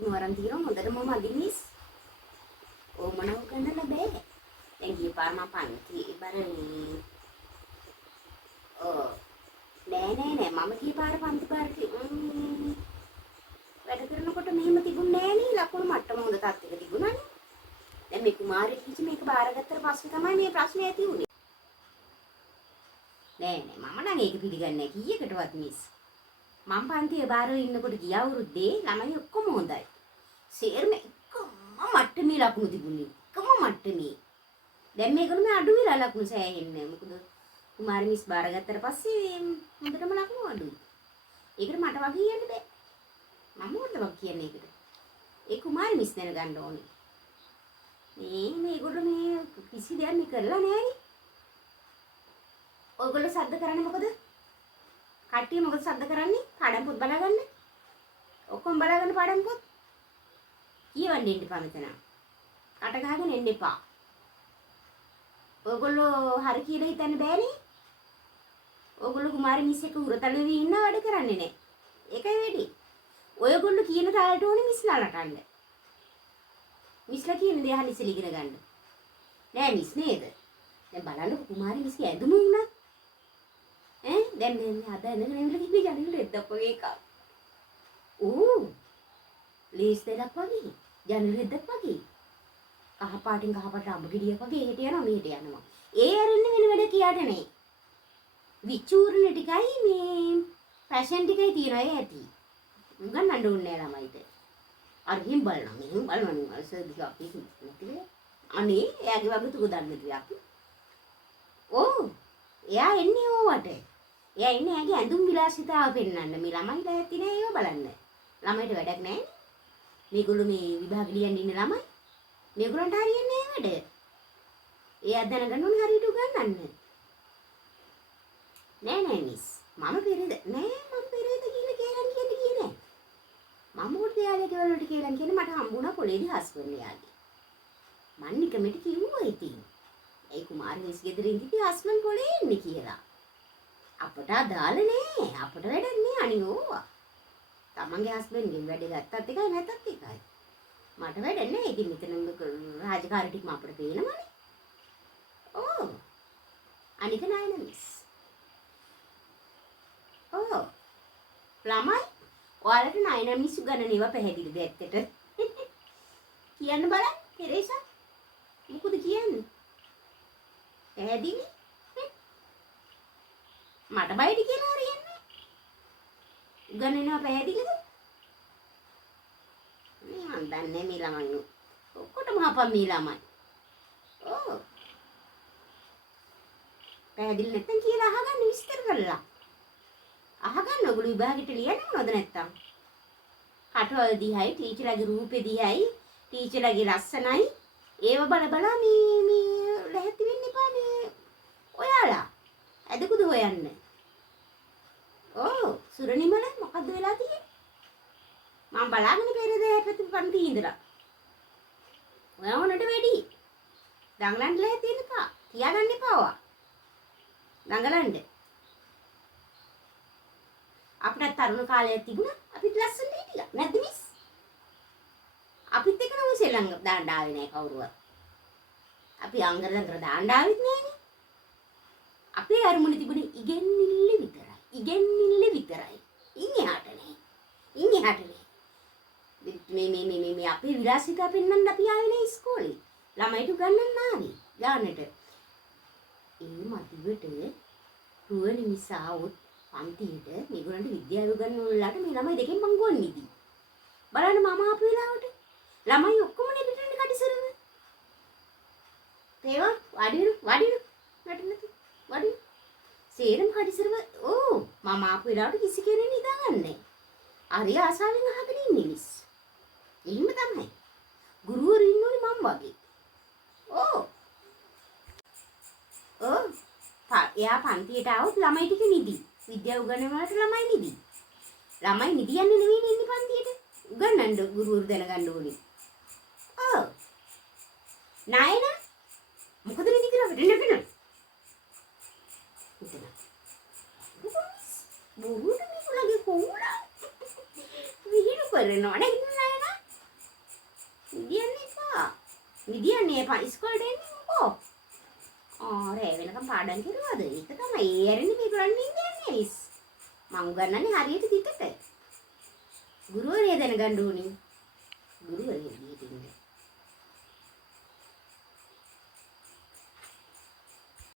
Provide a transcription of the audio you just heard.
ලකුණු වරන් තියෙනවා හොඳටම මදි මිස්. ඕමනව ගන්නලා බෑ. දැන් ගිය පාර මම පන්ති ඉබරනේ. නෑ මම ගිය පාර පන්ති පාර වැඩ කරනකොට මෙහෙම තිබුණේ නෑනේ ලකුණු මට්ටම හොඳ තත්ත්වයක තිබුණානේ. දැන් මේ කුමාරී කිසි මේක බාරගත්තට පස්සේ තමයි මේ ප්‍රශ්නේ ඇති වුනේ. නෑ මම නම් ඒක පිළිගන්නේ නෑ කීයකටවත් මිස්. මම පන්තියේ බාරව ඉන්නකොට ගිය අවුරුද්දේ ළමයි ඔක්කොම හොඳයි. සේරම එකම මට්ටමේ ලකුණු තිබුණේ. එකම මට්ටමේ. දැන් මේගොල්ලෝ අඩු වෙලා ලකුණු සෑහෙන්නේ. මොකද කුමාරී මිස් බාරගත්තට පස්සේ හොඳටම ලකුණු අඩුයි. ඒකට මට වගේ කියන්න බෑ. මම මොකටද වගේ කියන්නේ ඒකට? ඒ කුමාරී මිස් දැනගන්න ඕනේ. මේගොල්ලෝ මේ කිසි දෙයක් මේ කරලා නෑනේ. ඔයගොල්ලෝ සද්ද කරන්නේ මොකද? කට්ටිය මොකද සද්ද කරන්නේ? පාඩම් පොත් බලාගන්න. ඔක්කොම බලාගන්න පාඩම් පොත්. කියවන්න ඉන්න එපා මෙතන. කට ගහගෙන එන්න එපා. ඔයගොල්ලෝ හරි කියලා හිතන්න බෑනේ. ඔයගොල්ලෝ කුමාරී මිස් එක්ක උරතල වෙවි ඉන්න වැඩ කරන්නේ නෑ. ඒකයි වෙඩි. ඔයගොල්ලෝ කියන තාලට ඕනේ මිස්ලා නටන්න. මිස්ලා කියන දේ අහලා ඉස්සෙල්ලා ඉගෙන ගන්න. නෑ මිස් නේද? දැන් බලන්න කුමාරී මිස්ගේ ඇඳුම උනා. දැන් මේ අද එනගෙන ඉන්න කිව්වේ ජනේල රෙද්දක් වගේ එකක්. ලේස් දෙයක් වගේ. ජනේල රෙද්දක් වගේ. කහ පාටින් කහ පාට අඹ ගෙඩියක් වගේ එහෙට යනවා මෙහෙට යනවා. ඒ අරින්න වෙන වැඩ කියාට නේ. විචූර්ණ ටිකයි මේ ෆැෂන් ටිකයි තියනවා ඒ ඇති. උගන්නන්න ඕනේ නෑ ළමයිට. අරකින් බලනවා මෙහෙම බලනවා අසර් දිහා අපි නැතිද? අනේ එයාගේ වගේ තුක දන්නේ නැති අපි. එයා එන්නේ ඕවට. එයා ඉන්නේ ඇගේ ඇඳුම් විලාසිතාව පෙන්වන්න. මේ ළමයිලා ඇති නෑ ඒව බලන්න. ළමයිට වැඩක් නෑනේ. මේගොල්ලෝ මේ විභාග ලියන්න ඉන්න ළමයි. මේගොල්ලන්ට හරියන්නේ නෑ වැඩ. එයා දැනගන්න ඕනේ හරියට උගන්නන්න. නෑ මිස්. මම පෙරේද කියලා කියන්නේ නෑ. මම උඩ යාළුවෝ වලට කියලා කියන්නේ මට හම්බුණා පොලේදී හස්බන්ඩ් යාළුවා. මම නිකමට කිව්වා ඉතින්. ඒ කුමාරී මිස් ගෙදරින් ඉඳි හස්බන්ඩ් පොලේ ඉන්නේ කියලා. අපට අදාළ නෑ. අපට වැඩක් නෑ අනියෝවා. තමන්ගේ හස්බන්ඩ්ගෙන් වැඩ ගත්තත් එකයි නැතත් එකයි. මට වැඩක් නෑ. ඉතින් මෙතන රාජකාරී ටික අපිට පේනවනේ. අනික නෑ මිස්. ළමයි ඔයාලට නයින මිස් උගන්නනේව පැහැදිලිද ඇත්තට? කියන්න බලන්න තෙරේසා. මොකද කියන්නේ? පැහැදිලි? මට බයිටි කියලා හරියන්නේ. උගන්නනවා පැහැදිලිද? මේ මන් දන්නේ මේ ළමයි. ඔක්කොටම හපන් මේ ළමයි. පැහැදිලි නැත්නම් කියලා අහගන්න විස්තර කරලා. අහගන්න ඔයගොල්ලෝ විභාගෙට ලියන්නේ මොනවද නැත්තම්? කටවල දිහායි ටීචර්ලාගේ රූපේ දිහායි ටීචර්ලාගේ ලස්සනයි ඒව බල මේ ලැහැත්ති වෙන්න එපා මේ ඔයාලා. ඇදකුද හොයන්න. සුරනිමල මොකද්ද වෙලා තියෙන්නේ? මම බලාගෙන පෙරේද හැපෙති පන්ති ඉඳලා. ඔයා උනට වැඩි. දඟලන්න ලැහැත්ති වෙන්න එපා. තියාගන්න එපා ඔයා. දඟලන්න. අපිට තරුණ කාලයක් තිබුණා. අපිට ලස්සනට හිටියා. නැද්ද මිස්? අපිත් එක්ක නෝ සෙල්ලම් දාන්න ආවේ නෑ කවුරුවත්. අපි අංගරදංගර දාන්න ආවෙත් නෑනේ. අපේ අරමුණ තිබුණේ ඉගෙනිල්ල විතරයි. ඉන්නේ එහාට නෑ. මේ අපේ විලාසිතා පෙන්වන්න අපි ආවේ නෑ ඉස්කෝලේ. ළමයිට උගන්වන්න ආවේ. ගානට. ඒ මතිවට රුවනි මිස් ආවොත් පන්තියට මේගොල්ලන්ට විද්‍යාව උගන්වන්නලාට මේ ළමයි දෙකෙන් මං ගොන්නේ ඉතින්. බලන්න මම ආපු වෙලාවට ළමයි ඔක්කොම නෙපිටින් කටිසරම. තේවා වඩිනු. සේරම කටිසරම මම ආපු වෙලාවට කිසි කෙනෙක් නිදාගන්නේ. හරි ආසාවෙන් අහගෙන ඉන්නේ මිස්. එහෙම තමයි. ගුරුවරු ඉන්නෝනේ මම වගේ. එයා පන්තියට આવොත් ළමයි ටික නිදි. විද්‍යාව උගන්වනවට ළමයි නිදි. ළමයි නිදියන්නේ නෙවෙයි ඉන්නේ පන්තියට. උගන්වන්න ගුරුවරු දැනගන්න ඕනේ. නායන මොකද නිදි කියලා වෙන්න. බොරුද මේගොල්ලෝගේ කොහොමද? විහිළු කරනවා නේද නායන? නිදියන්නේ ඉස්කෝලේට එන්නේ මොකෝ? රෑ වෙනකම් පාඩම් කරුවාද? ඒක තමයි. ඒ ඇරෙන්නේ මේගොල්ලන් නිදියන්නේ මිස්. මං උගන්නන්නේ හරියට දිටට. ගුරුවරයා දැනගන්න ඕනේ.